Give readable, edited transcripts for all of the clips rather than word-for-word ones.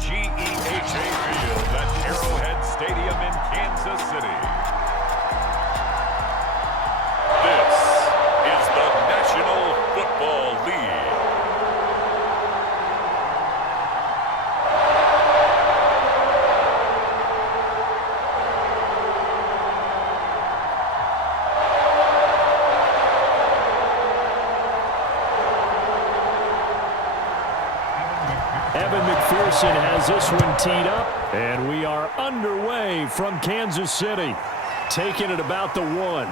GEHA Field at Arrowhead Stadium in Kansas City. This is the National Football League. Evan McPherson has this one teed up, and we are underway from Kansas City. Taking it about the 1.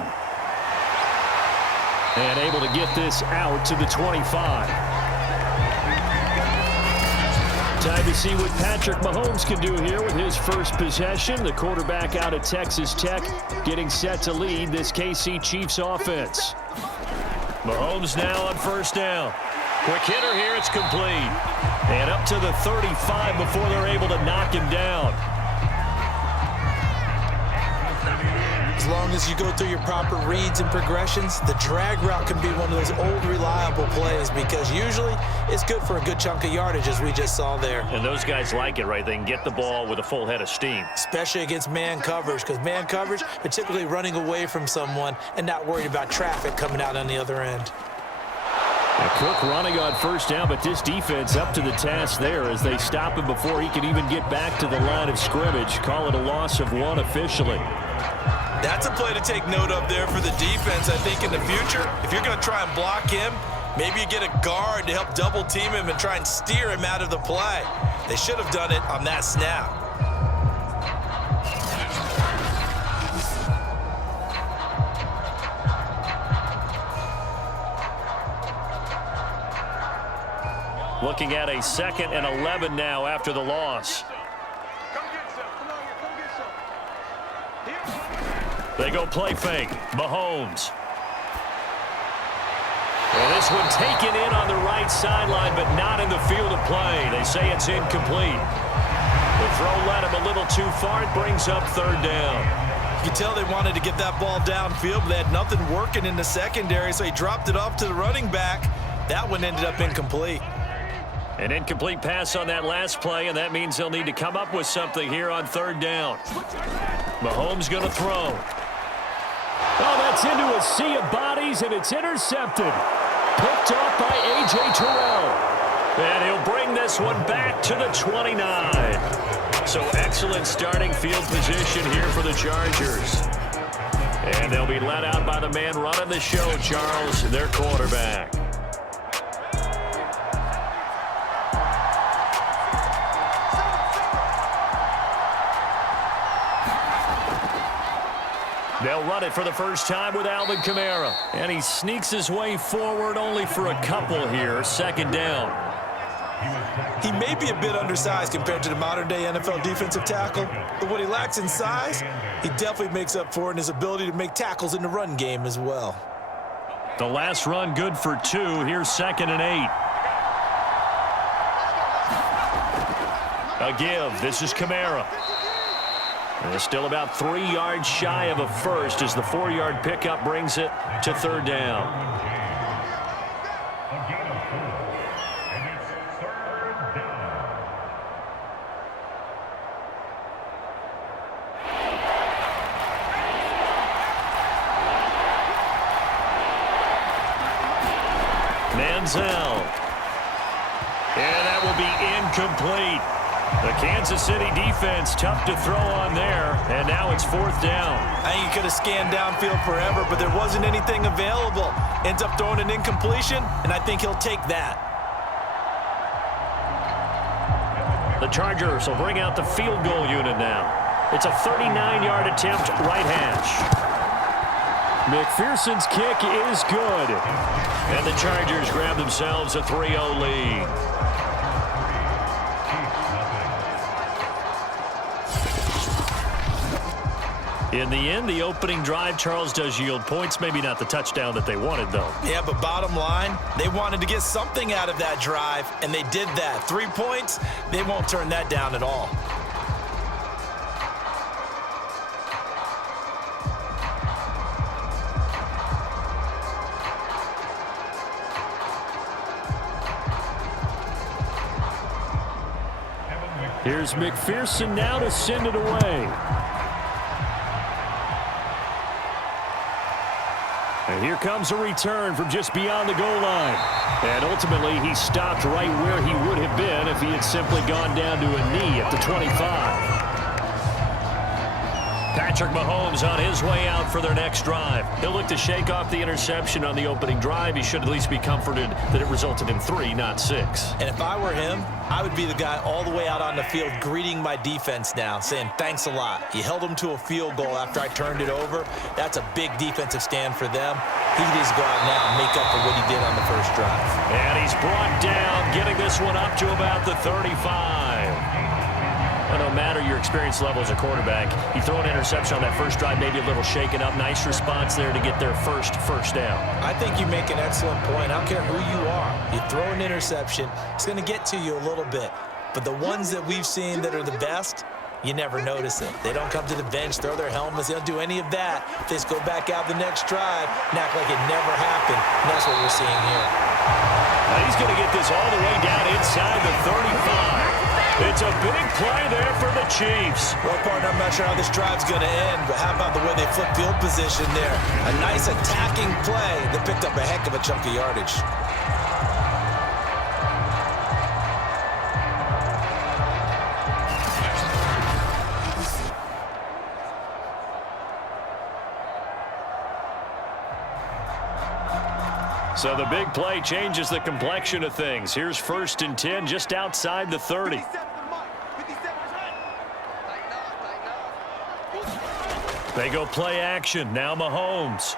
And able to get this out to the 25. Time to see what Patrick Mahomes can do here with his first possession. The quarterback out of Texas Tech getting set to lead this KC Chiefs offense. Mahomes now on first down. Quick hitter here, it's complete. And up to the 35 before they're able to knock him down. As long as you go through your proper reads and progressions, the drag route can be one of those old reliable plays because usually it's good for a good chunk of yardage as we just saw there. And those guys like it, right? They can get the ball with a full head of steam. Especially against man coverage because man coverage, they're typically running away from someone and not worried about traffic coming out on the other end. Cook running on first down, but this defense up to the task there as they stop him before he can even get back to the line of scrimmage. Call it a loss of 1 officially. That's a play to take note of there for the defense. I think in the future, if you're going to try and block him, maybe you get a guard to help double team him and try and steer him out of the play. They should have done it on that snap. Looking at a 2nd and 11 now after the loss. They go play fake. Mahomes. Well, this one taken in on the right sideline, but not in the field of play. They say it's incomplete. The throw led him a little too far. It brings up 3rd down. You can tell they wanted to get that ball downfield, but they had nothing working in the secondary, so he dropped it off to the running back. That one ended up incomplete. An incomplete pass on that last play, and that means they'll need to come up with something here on 3rd down. Mahomes going to throw. Oh, that's into a sea of bodies, and it's intercepted. Picked off by A.J. Terrell. And he'll bring this one back to the 29. So excellent starting field position here for the Chargers. And they'll be let out by the man running the show, Charles, their quarterback. They'll run it for the first time with Alvin Kamara. And he sneaks his way forward only for a couple here. 2nd down. He may be a bit undersized compared to the modern-day NFL defensive tackle, but what he lacks in size, he definitely makes up for in his ability to make tackles in the run game as well. The last run good for 2. Here's 2nd and 8. A give. This is Kamara. And they're still about 3 yards shy of a first as the 4-yard pickup brings it to 3rd down. Manziel. And that will be incomplete. The Kansas City defense tough to throw on there, and now it's 4th down. I think he could have scanned downfield forever, but there wasn't anything available. Ends up throwing an incompletion, and I think he'll take that. The Chargers will bring out the field goal unit now. It's a 39-yard attempt, right hash. McPherson's kick is good. And the Chargers grab themselves a 3-0 lead. In the end, the opening drive, Charles, does yield points. Maybe not the touchdown that they wanted, though. Yeah, but bottom line, they wanted to get something out of that drive, and they did that. 3 points, they won't turn that down at all. Here's McPherson now to send it away. And here comes a return from just beyond the goal line. And ultimately, he stopped right where he would have been if he had simply gone down to a knee at the 25. Patrick Mahomes on his way out for their next drive. He'll look to shake off the interception on the opening drive. He should at least be comforted that it resulted in 3, not 6. And if I were him, I would be the guy all the way out on the field greeting my defense now, saying thanks a lot. You held them to a field goal after I turned it over. That's a big defensive stand for them. He needs to go out now and make up for what he did on the first drive. And he's brought down, getting this one up to about the 35. Well, no matter your experience level as a quarterback, you throw an interception on that first drive, maybe a little shaken up. Nice response there to get their first down. I think you make an excellent point. I don't care who you are. You throw an interception, it's going to get to you a little bit. But the ones that we've seen that are the best, you never notice it. They don't come to the bench, throw their helmets. They don't do any of that. They just go back out the next drive and act like it never happened. And that's what we're seeing here. Now he's going to get this all the way down inside the 35. It's a big play there for the Chiefs. Well, partner, I'm not sure how this drive's going to end, but how about the way they flip field position there? A nice attacking play that picked up a heck of a chunk of yardage. So the big play changes the complexion of things. Here's 1st and 10 just outside the 30. They go play action. Now Mahomes.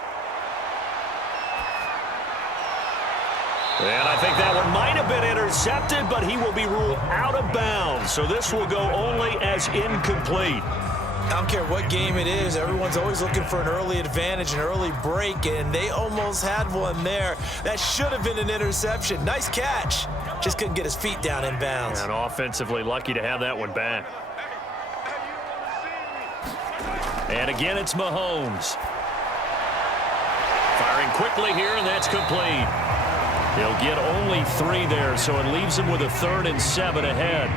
And I think that one might have been intercepted, but he will be ruled out of bounds. So this will go only as incomplete. I don't care what game it is. Everyone's always looking for an early advantage, an early break, and they almost had one there. That should have been an interception. Nice catch. Just couldn't get his feet down in bounds. And offensively lucky to have that one back. And again, it's Mahomes. Firing quickly here, and that's complete. He'll get only 3 there, so it leaves him with a 3rd and 7 ahead.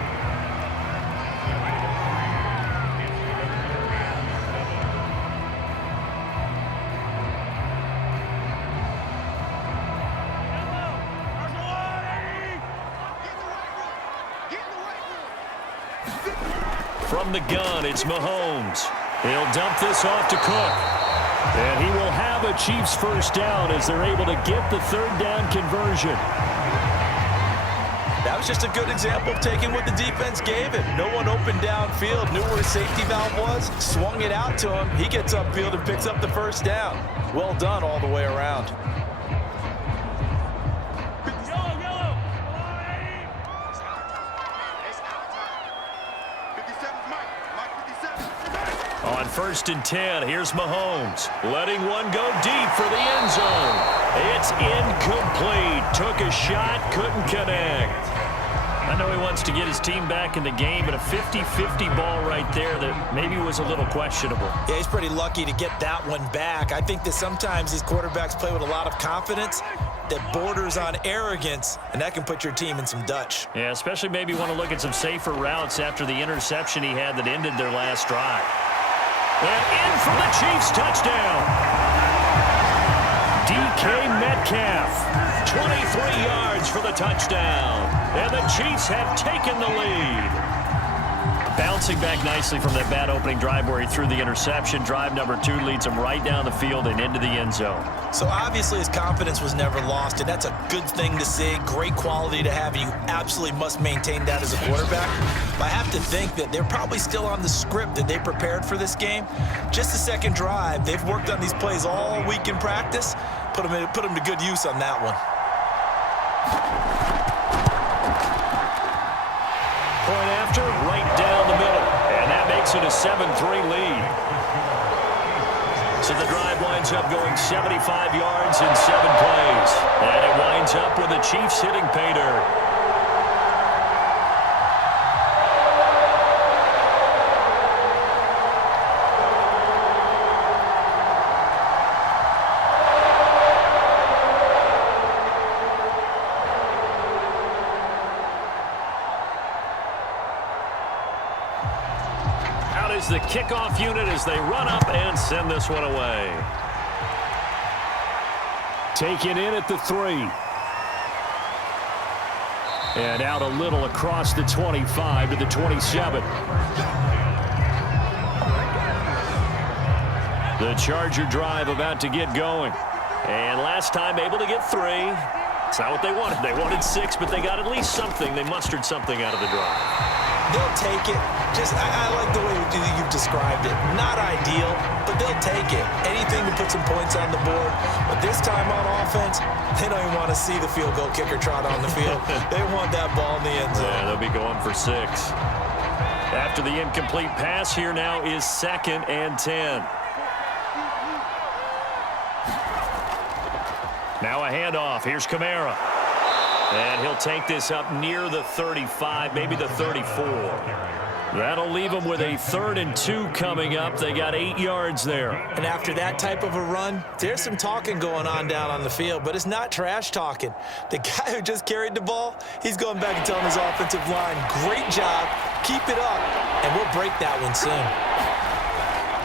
From the gun, it's Mahomes. He'll dump this off to Cook. And he will have a Chiefs first down as they're able to get the 3rd down conversion. That was just a good example of taking what the defense gave him. No one open downfield, knew where his safety valve was, swung it out to him. He gets upfield and picks up the first down. Well done all the way around. On 1st and 10, here's Mahomes. Letting one go deep for the end zone. It's incomplete. Took a shot, couldn't connect. I know he wants to get his team back in the game, but a 50-50 ball right there that maybe was a little questionable. Yeah, he's pretty lucky to get that one back. I think that sometimes these quarterbacks play with a lot of confidence that borders on arrogance, and that can put your team in some Dutch. Yeah, especially maybe want to look at some safer routes after the interception he had that ended their last drive. And in for the Chiefs touchdown. DK Metcalf, 23 yards for the touchdown. And the Chiefs have taken the lead. Bouncing back nicely from that bad opening drive where he threw the interception. Drive number 2 leads him right down the field and into the end zone. So obviously his confidence was never lost, and that's a good thing to see. Great quality to have, and you absolutely must maintain that as a quarterback. But I have to think that they're probably still on the script that they prepared for this game. Just the second drive, they've worked on these plays all week in practice. Put them to good use on that one. Point after, right down the middle. And that makes it a 7-3 lead. So the drive winds up going 75 yards in 7 plays. And it winds up with the Chiefs hitting pay dirt. is the kickoff unit as they run up and send this one away. Taken in at the 3. And out a little across the 25 to the 27. The Charger drive about to get going. And last time able to get 3. It's not what they wanted. They wanted 6, but they got at least something. They mustered something out of the drive. They'll take it. I like the way you've described it. Not ideal, but they'll take it. Anything to put some points on the board. But this time on offense, they don't even want to see the field goal kicker trot on the field. They want that ball in the end zone. Yeah, they'll be going for 6. After the incomplete pass, here now is 2nd and 10. Now a handoff. Here's Kamara. And he'll take this up near the 35, maybe the 34. That'll leave them with a 3rd and 2 coming up. They got 8 yards there. And after that type of a run, there's some talking going on down on the field, but it's not trash talking. The guy who just carried the ball, he's going back and telling his offensive line, great job, keep it up, and we'll break that one soon.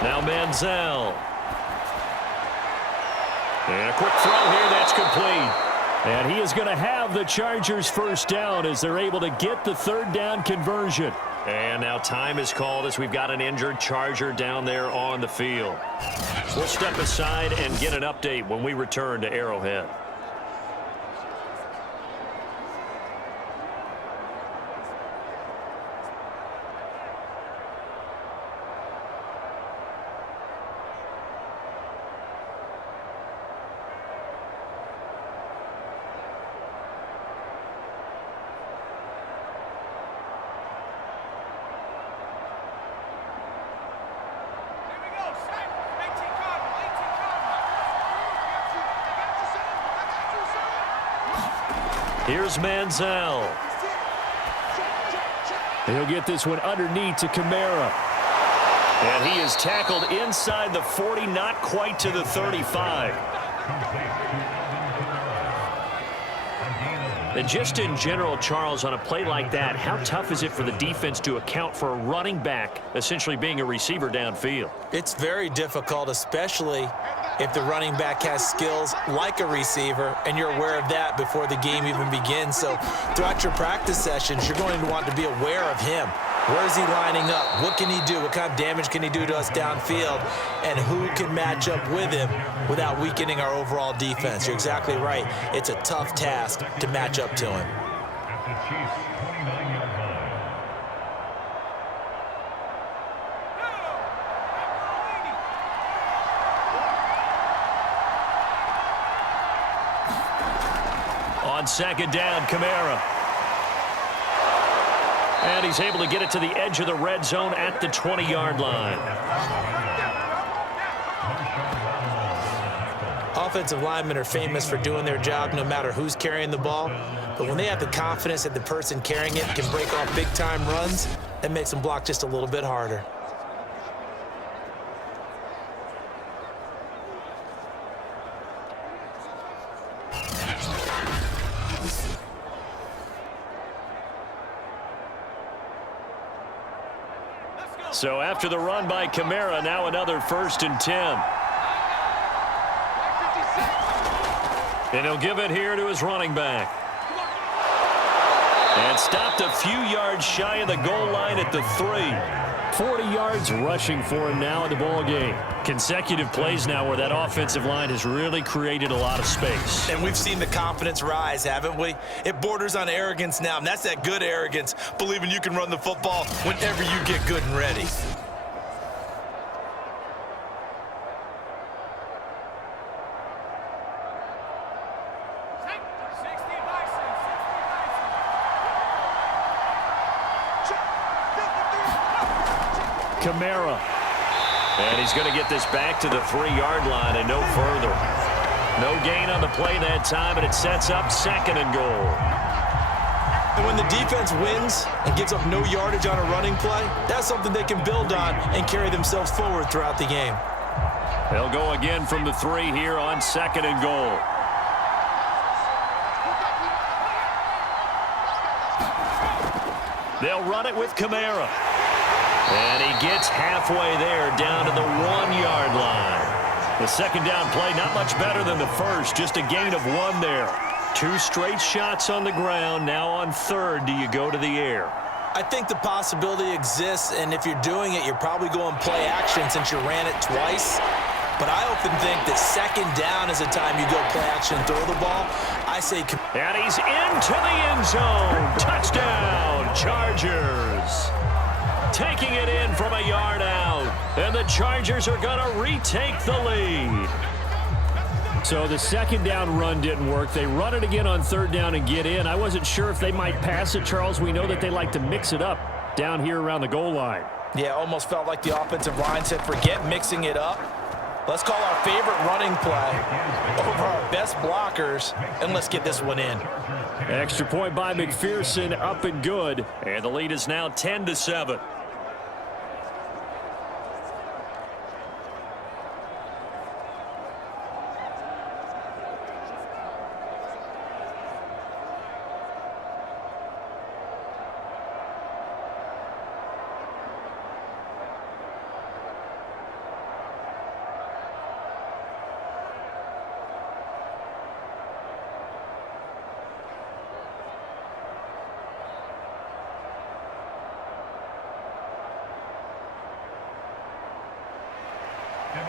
Now Manziel. And a quick throw here, that's complete. And he is going to have the Chargers first down as they're able to get the 3rd down conversion. And now time is called as we've got an injured Charger down there on the field. We'll step aside and get an update when we return to Arrowhead. Here's Manziel. He'll get this one underneath to Kamara. And he is tackled inside the 40, not quite to the 35. And just in general, Charles, on a play like that, how tough is it for the defense to account for a running back essentially being a receiver downfield? It's very difficult, especially if the running back has skills like a receiver, and you're aware of that before the game even begins. So throughout your practice sessions, you're going to want to be aware of him. Where is he lining up? What can he do? What kind of damage can he do to us downfield? And who can match up with him without weakening our overall defense? You're exactly right. It's a tough task to match up to him. On 2nd down, Kamara. And he's able to get it to the edge of the red zone at the 20-yard line. Offensive linemen are famous for doing their job no matter who's carrying the ball. But when they have the confidence that the person carrying it can break off big-time runs, that makes them block just a little bit harder. So after the run by Kamara, now another 1st and 10. And he'll give it here to his running back. And stopped a few yards shy of the goal line at the 3. 40 yards rushing for him now in the ball game. Consecutive plays now where that offensive line has really created a lot of space. And we've seen the confidence rise, haven't we? It borders on arrogance now, and that's that good arrogance, believing you can run the football whenever you get good and ready. Kamara. And he's going to get this back to the 3-yard line and no further. No gain on the play that time, and it sets up 2nd and goal. And when the defense wins and gives up no yardage on a running play, that's something they can build on and carry themselves forward throughout the game. They'll go again from the 3 here on 2nd and goal. They'll run it with Kamara. And he gets halfway there, down to the 1-yard line. The second down play, not much better than the first, just a gain of 1 there. 2 straight shots on the ground. Now on third, do you go to the air? I think the possibility exists, and if you're doing it, you're probably going play action since you ran it twice. But I often think that second down is a time you go play action and throw the ball. I say... And he's into the end zone. Touchdown, Chargers. Taking it in from a yard out. And the Chargers are going to retake the lead. So the second down run didn't work. They run it again on third down and get in. I wasn't sure if they might pass it, Charles. We know that they like to mix it up down here around the goal line. Yeah, almost felt like the offensive line said, forget mixing it up. Let's call our favorite running play over our best blockers, and let's get this one in. Extra point by McPherson, up and good. And the lead is now 10-7.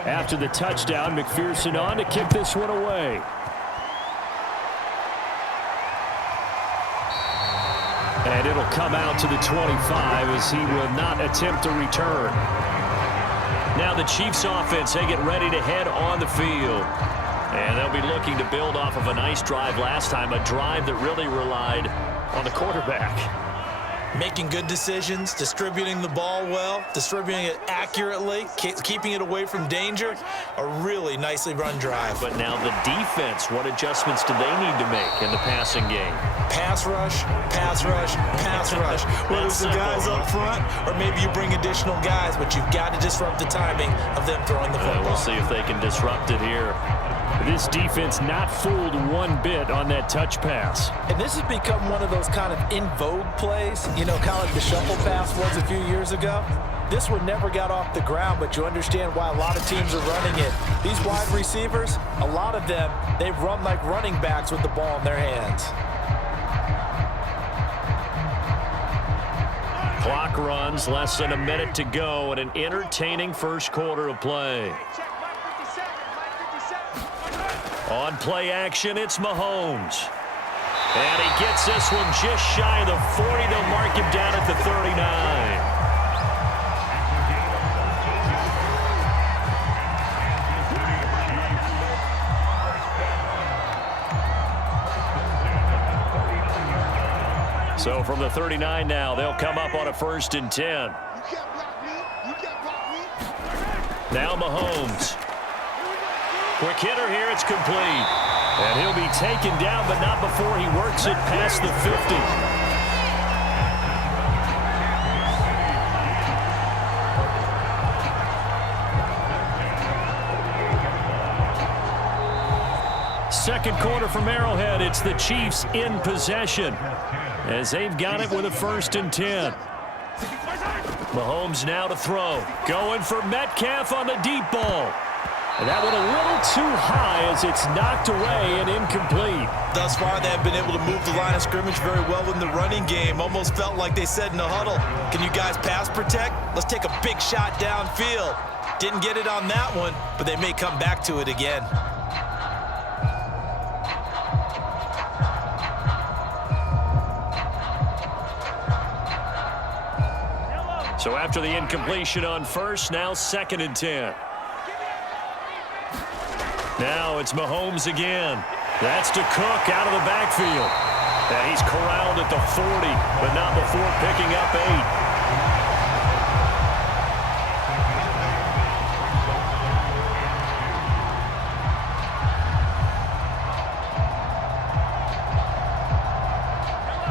After the touchdown, McPherson on to kick this one away. And it'll come out to the 25 as he will not attempt to return. Now the Chiefs offense, they get ready to head on the field. And they'll be looking to build off of a nice drive last time, a drive that really relied on the quarterback. Making good decisions, distributing the ball well, distributing it accurately, keeping it away from danger. A really nicely run drive. But now the defense, what adjustments do they need to make in the passing game? Pass rush, pass rush, pass rush. Whether it's the guys up front or maybe you bring additional guys, but you've got to disrupt the timing of them throwing the football. We'll see if they can disrupt it here. This defense not fooled one bit on that touch pass. And this has become one of those kind of in vogue plays, you know, kind of like the shuffle pass was a few years ago. This one never got off the ground, but you understand why a lot of teams are running it. These wide receivers, a lot of them, they run like running backs with the ball in their hands. Clock runs, less than a minute to go, and an entertaining first quarter of play. On play action, it's Mahomes. And he gets this one just shy of the 40. They'll mark him down at the 39. So from the 39 now, they'll come up on a 1st and 10. Now Mahomes. Quick hitter here, it's complete. And he'll be taken down, but not before he works it past the 50. Second quarter from Arrowhead, it's the Chiefs in possession as they've got it with a 1st and 10. Mahomes now to throw. Going for Metcalf on the deep ball. And that one a little too high as it's knocked away and incomplete. Thus far, they have been able to move the line of scrimmage very well in the running game. Almost felt like they said in the huddle, can you guys pass protect? Let's take a big shot downfield. Didn't get it on that one, but they may come back to it again. So after the incompletion on first, now 2nd and 10. Now it's Mahomes again. That's to Cook out of the backfield. And he's corralled at the 40, but not before picking up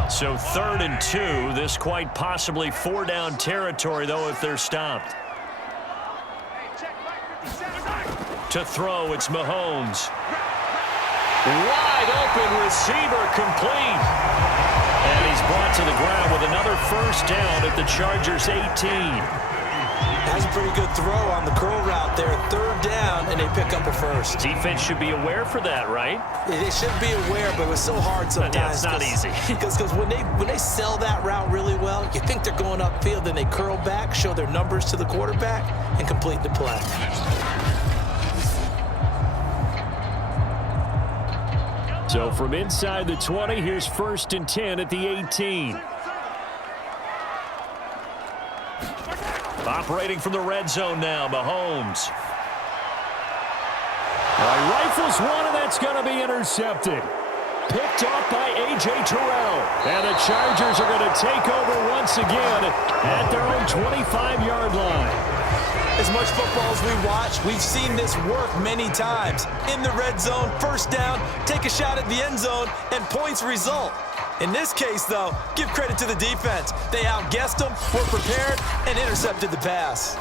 8. So 3rd and 2. This quite possibly 4-down territory, though, if they're stopped. To throw, it's Mahomes. Wide open receiver, complete. And he's brought to the ground with another 1st down at the Chargers' 18. That's a pretty good throw on the curl route there. Third down, and they pick up a first. Defense should be aware for that, right? They should be aware, but it was so hard sometimes. Yeah, it's not easy. Because when they sell that route really well, you think they're going upfield, then they curl back, show their numbers to the quarterback, and complete the play. So from inside the 20, here's 1st and 10 at the 18. Operating from the red zone now, Mahomes. Rifles one, and that's going to be intercepted. Picked off by A.J. Terrell. And the Chargers are going to take over once again at their own 25-yard line. As much football as we watch, we've seen this work many times. In the red zone, first down, take a shot at the end zone, and points result. In this case, though, give credit to the defense. They outguessed them, were prepared, and intercepted the pass.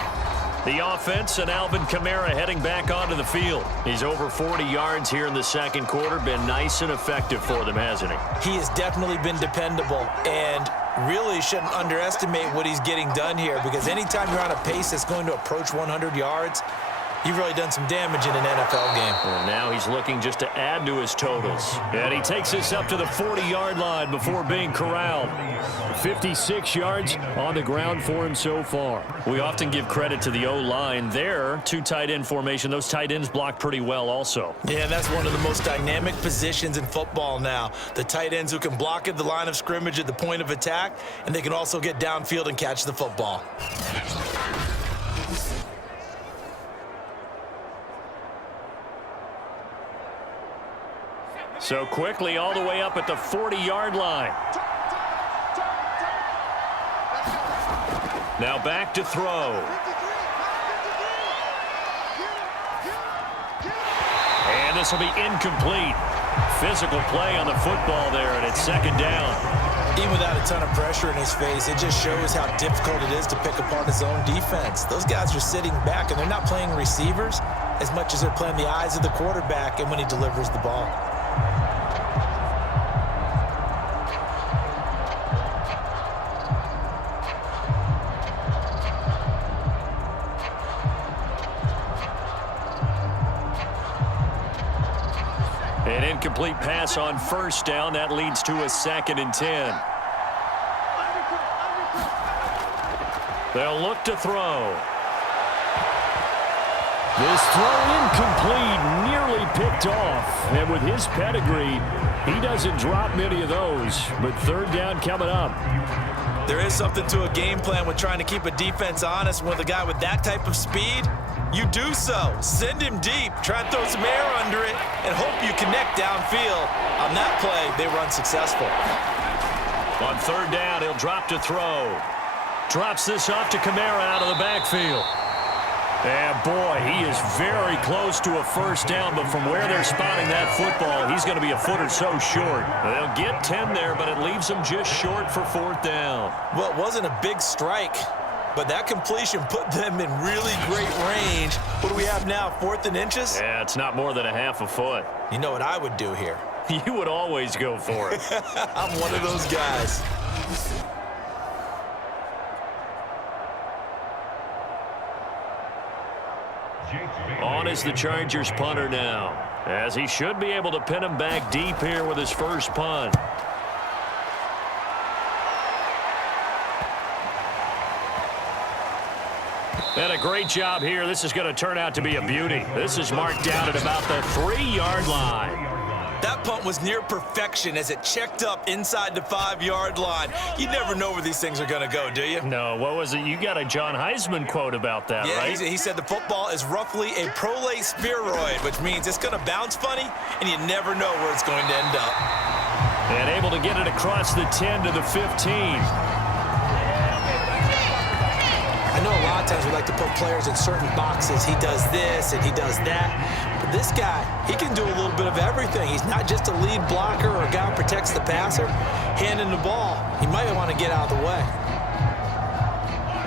The offense and Alvin Kamara heading back onto the field. He's over 40 yards here in the second quarter. Been nice and effective for them, hasn't he? He has definitely been dependable, and really shouldn't underestimate what he's getting done here, because anytime you're on a pace that's going to approach 100 yards, you've really done some damage in an NFL game. And now he's looking just to add to his totals. And he takes us up to the 40-yard line before being corralled. 56 yards on the ground for him so far. We often give credit to the O-line there. Two tight end formation. Those tight ends block pretty well also. Yeah, that's one of the most dynamic positions in football now. The tight ends who can block at the line of scrimmage at the point of attack, and they can also get downfield and catch the football. So quickly all the way up at the 40-yard line. Now back to throw. And this will be incomplete. Physical play on the football there, and it's second down. Even without a ton of pressure in his face, it just shows how difficult it is to pick apart his own defense. Those guys are sitting back, and they're not playing receivers as much as they're playing the eyes of the quarterback and when he delivers the ball. An incomplete pass on first down. That leads to a 2nd and 10. They'll look to throw. This throw incomplete, nearly picked off. And with his pedigree, he doesn't drop many of those. But third down coming up. There is something to a game plan with trying to keep a defense honest. With a guy with that type of speed, you do so. Send him deep, try and throw some air under it, and hope you connect downfield. On that play, they were unsuccessful. On third down, he'll drop to throw. Drops this off to Kamara out of the backfield. And boy, he is very close to a first down, but from where they're spotting that football, he's going to be a foot or so short. They'll get 10 there, but it leaves them just short for fourth down. Well, it wasn't a big strike, but that completion put them in really great range. What do we have now, 4th and inches? Yeah, it's not more than a half a foot. You know what I would do here? You would always go for it. I'm one of those guys. On is the Chargers punter now, as he should be able to pin him back deep here with his first punt. And a great job here. This is going to turn out to be a beauty. This is marked down at about the 3-yard line. That punt was near perfection as it checked up inside the 5-yard line. You never know where these things are going to go, do you? No, what was it? You got a John Heisman quote about that, right? Yeah, he said the football is roughly a prolate spheroid, which means it's going to bounce funny, and you never know where it's going to end up. And able to get it across the 10 to the 15. I know a lot of times we like to put players in certain boxes. He does this and he does that. But this guy, he can do a little bit of everything. He's not just a lead blocker or a guy who protects the passer. Handing the ball, he might want to get out of the way.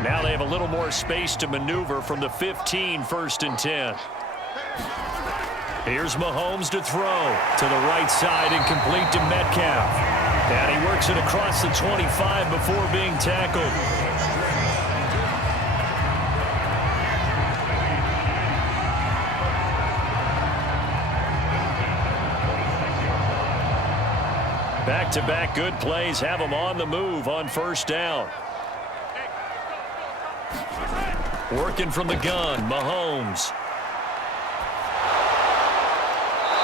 Now they have a little more space to maneuver from the 15, 1st and 10. Here's Mahomes to throw to the right side and complete to Metcalf. And he works it across the 25 before being tackled. Back-to-back good plays have them on the move on first down. Working from the gun, Mahomes.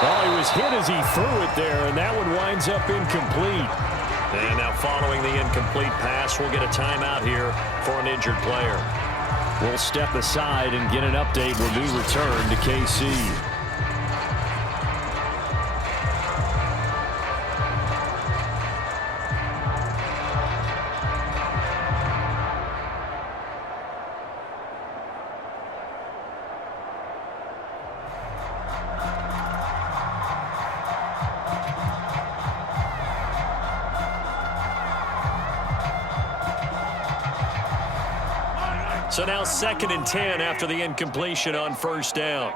Well, he was hit as he threw it there, and that one winds up incomplete. And now following the incomplete pass, we'll get a timeout here for an injured player. We'll step aside and get an update when we return to KC. So now 2nd and 10 after the incompletion on first down.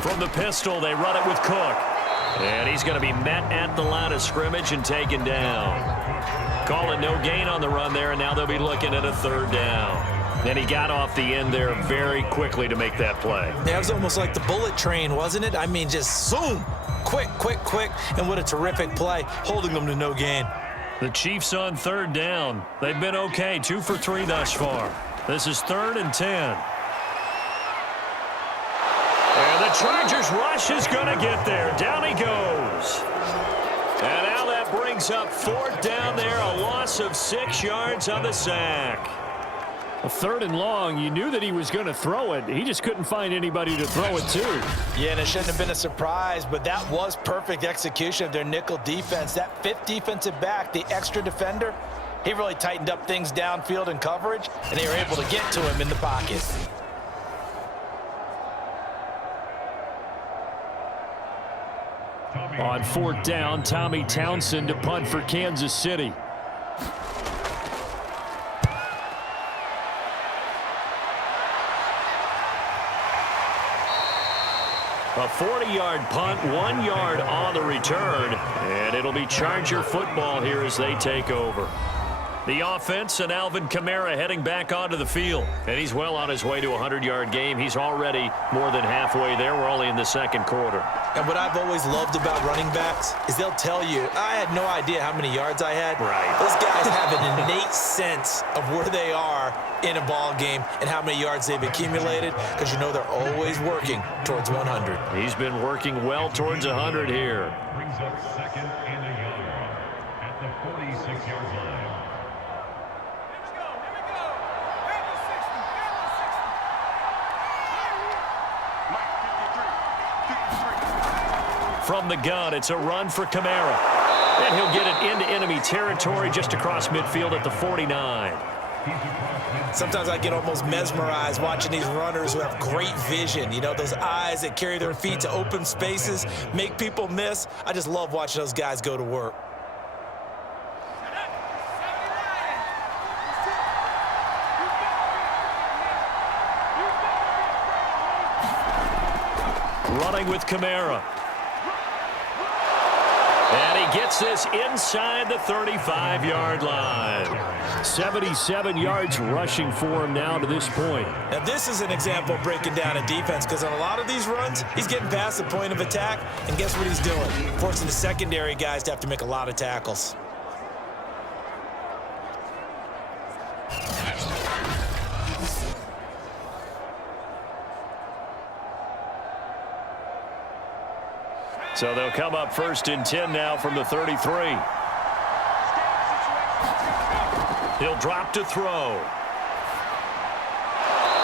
From the pistol, they run it with Cook. And he's going to be met at the line of scrimmage and taken down. Call it no gain on the run there, and now they'll be looking at a 3rd down. And he got off the end there very quickly to make that play. Yeah, it was almost like the bullet train, wasn't it? I mean, just zoom. Quick, quick, quick. And what a terrific play, holding them to no gain. The Chiefs on 3rd down. They've been okay, 2 for 3 thus far. This is 3rd and 10. And the Chargers rush is going to get there. Down he goes. And now that brings up 4th down there, a loss of 6 yards on the sack. A 3rd and long, you knew that he was going to throw it. He just couldn't find anybody to throw it to. Yeah, and it shouldn't have been a surprise, but that was perfect execution of their nickel defense. That 5th defensive back, the extra defender, he really tightened up things downfield in coverage, and they were able to get to him in the pocket. On 4th down, Tommy Townsend to punt for Kansas City. A 40-yard punt, 1 yard on the return, and it'll be Charger football here as they take over. The offense and Alvin Kamara heading back onto the field, and he's well on his way to a 100-yard game. He's already more than halfway there. We're only in the 2nd quarter. And what I've always loved about running backs is they'll tell you, I had no idea how many yards I had. Right. Those guys have an innate sense of where they are in a ball game and how many yards they've accumulated, because you know they're always working towards 100. He's been working well towards 100 here. Brings up 2nd and a yard at the 46-yard line. From the gun, it's a run for Kamara. And he'll get it into enemy territory just across midfield at the 49. Sometimes I get almost mesmerized watching these runners who have great vision. You know, those eyes that carry their feet to open spaces, make people miss. I just love watching those guys go to work. Running with Kamara. And he gets this inside the 35-yard line. 77 yards rushing for him now to this point. Now, this is an example of breaking down a defense, because on a lot of these runs, he's getting past the point of attack, and guess what he's doing? Forcing the secondary guys to have to make a lot of tackles. So they'll come up 1st and 10 now from the 33. He'll drop to throw.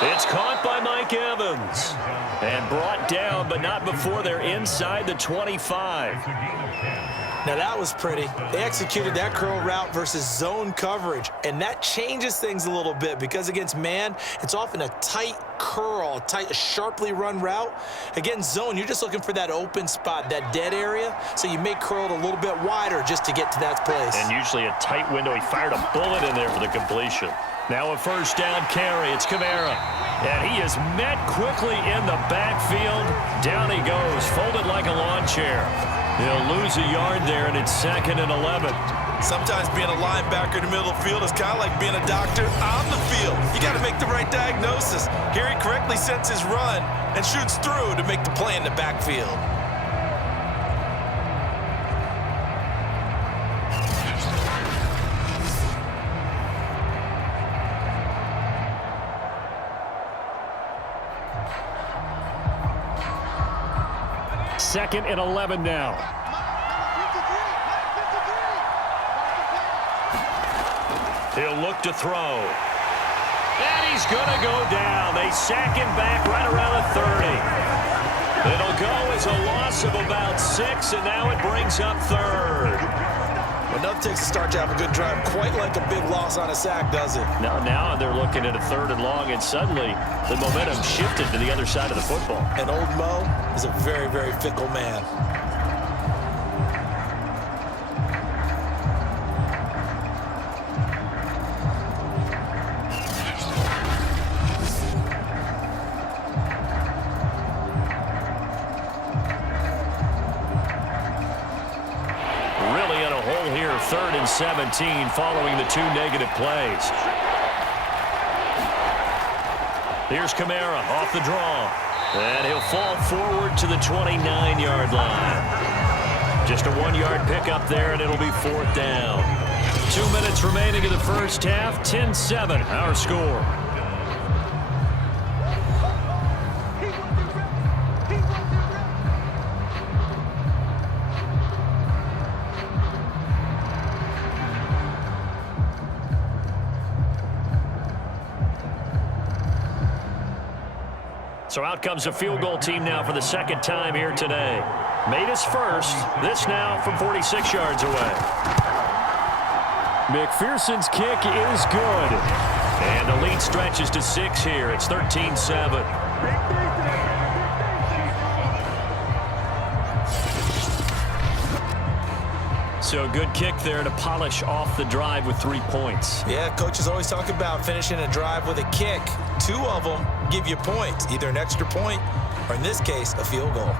It's caught by Mike Evans. And brought down, but not before they're inside the 25. Now, that was pretty. They executed that curl route versus zone coverage, and that changes things a little bit, because against man, it's often a tight curl, a sharply run route. Against zone, you're just looking for that open spot, that dead area, so you may curl it a little bit wider just to get to that place. And usually a tight window. He fired a bullet in there for the completion. Now a 1st down carry. It's Kamara. And he is met quickly in the backfield. Down he goes, folded like a lawn chair. He'll lose a yard there, and it's 2nd and 11. Sometimes being a linebacker in the middle of the field is kind of like being a doctor on the field. You got to make the right diagnosis. Here he correctly sets his run and shoots through to make the play in the backfield. 2nd and 11 now. He'll look to throw. And he's going to go down. They sack him back right around the 30. It'll go as a loss of about 6, and now it brings up 3rd. Enough takes to start to have a good drive, quite like a big loss on a sack, does it? Now they're looking at a 3rd and long, and suddenly the momentum shifted to the other side of the football. And old Mo is a very, very fickle man. Really in a hole here, 3rd and 17 following the 2 negative plays. Here's Kamara off the draw. And he'll fall forward to the 29-yard line. Just a 1-yard pickup there, and it'll be 4th down. 2 minutes remaining in the first half, 10-7 our score. So out comes a field goal team now for the 2nd time here today. Made his first. This now from 46 yards away. McPherson's kick is good. And the lead stretches to 6 here. It's 13-7. So a good kick there to polish off the drive with 3 points. Yeah, coaches always talk about finishing a drive with a kick. 2 of them give you points, either an extra point or, in this case, a field goal.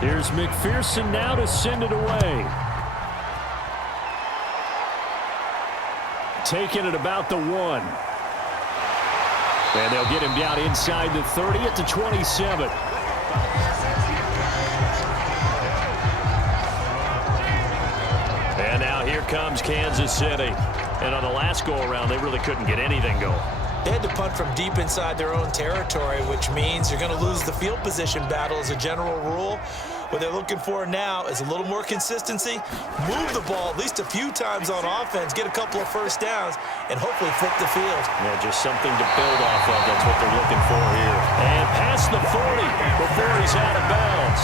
Here's McPherson now to send it away. Taking it about the 1. And they'll get him down inside the 30 at the 27. And now here comes Kansas City. And on the last go-around, they really couldn't get anything going. They had to punt from deep inside their own territory, which means you're going to lose the field position battle as a general rule. What they're looking for now is a little more consistency, move the ball at least a few times on offense, get a couple of first downs, and hopefully flip the field. Yeah, just something to build off of. That's what they're looking for here. And past the 40 before he's out of bounds.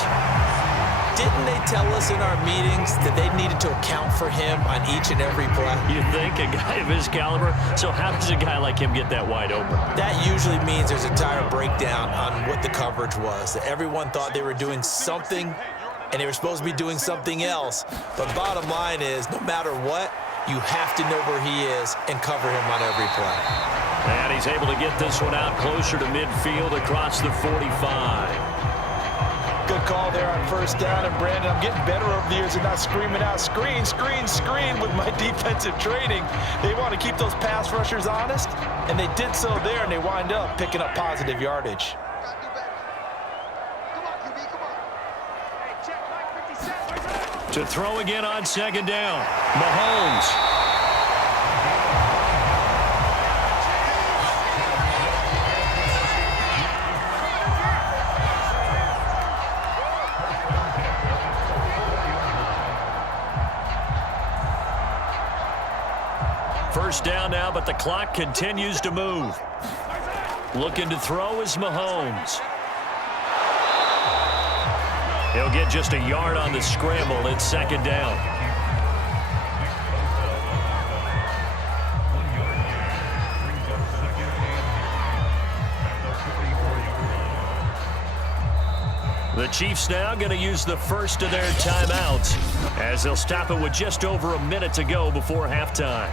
Didn't they tell us in our meetings that they needed to account for him on each and every play? You think? A guy of his caliber? So how does a guy like him get that wide open? That usually means there's a entire breakdown on what the coverage was. That everyone thought they were doing something, and they were supposed to be doing something else. But bottom line is, no matter what, you have to know where he is and cover him on every play. And he's able to get this one out closer to midfield across the 45. Good call there on first down, and Brandon, I'm getting better over the years and not screaming out, screen, screen, screen with my defensive training. They want to keep those pass rushers honest, and they did so there, and they wind up picking up positive yardage. To throw again on 2nd down, Mahomes. First down now, but the clock continues to move. Looking to throw is Mahomes. He'll get just a yard on the scramble. It's 2nd down. The Chiefs now going to use the first of their timeouts as they'll stop it with just over a minute to go before halftime.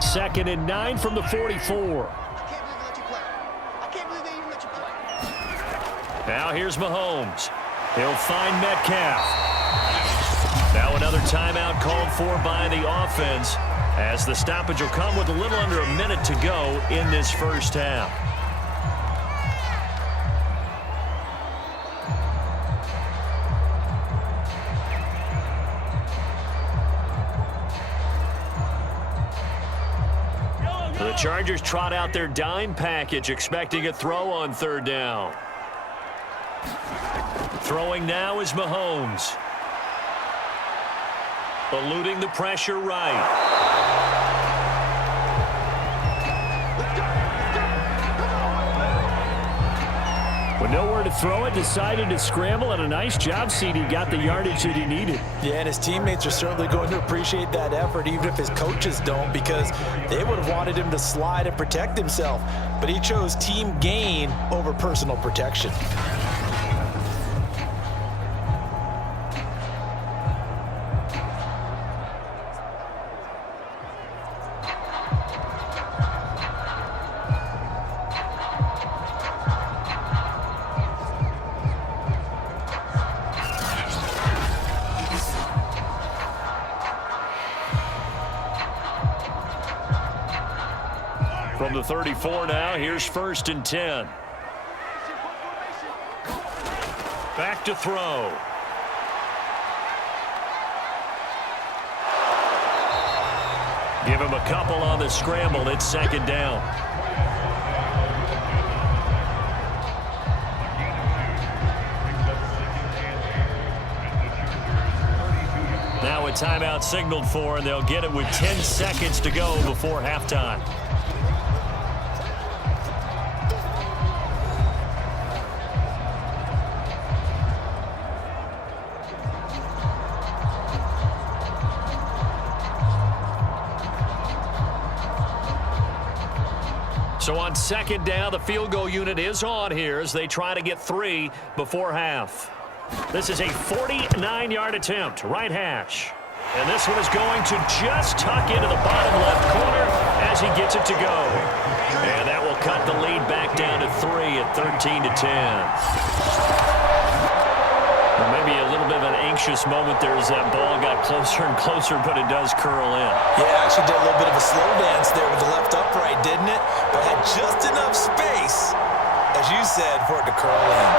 Second and 9 from the 44. Now here's Mahomes. He'll find Metcalf. Now another timeout called for by the offense, as the stoppage will come with a little under a minute to go in this first half. The Chargers trot out their dime package, expecting a throw on third down. Throwing now is Mahomes. Eluding the pressure right. With nowhere to throw it, decided to scramble, and a nice job, CD. Got the yardage that he needed. Yeah, and his teammates are certainly going to appreciate that effort, even if his coaches don't, because they would have wanted him to slide and protect himself. But he chose team gain over personal protection. From the 34 now, here's 1st and 10. Back to throw. Give him a couple on the scramble. It's 2nd down. Now a timeout signaled for, and they'll get it with 10 seconds to go before halftime. So on 2nd down, the field goal unit is on here as they try to get 3 before half. This is a 49-yard attempt, right hash. And this one is going to just tuck into the bottom left corner as he gets it to go. And that will cut the lead back down to 3 at 13-10. Well, maybe a little bit of an anxious moment there as that ball got closer and closer, but it does curl in. Yeah, actually did a little bit of a slow dance there with the left upright, didn't it? But had just enough space, as you said, for it to curl in.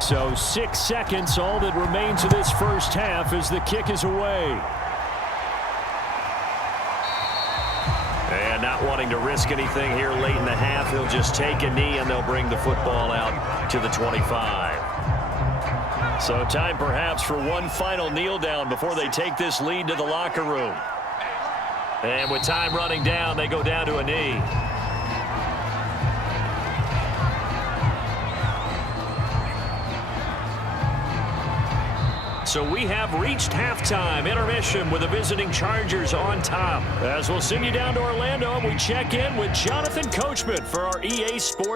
So 6 seconds, all that remains of this first half as the kick is away. And not wanting to risk anything here late in the half, he'll just take a knee and they'll bring the football out to the 25. So time perhaps for one final kneel down before they take this lead to the locker room. And with time running down, they go down to a knee. So we have reached halftime intermission with the visiting Chargers on top. As we'll send you down to Orlando, we check in with Jonathan Coachman for our EA Sports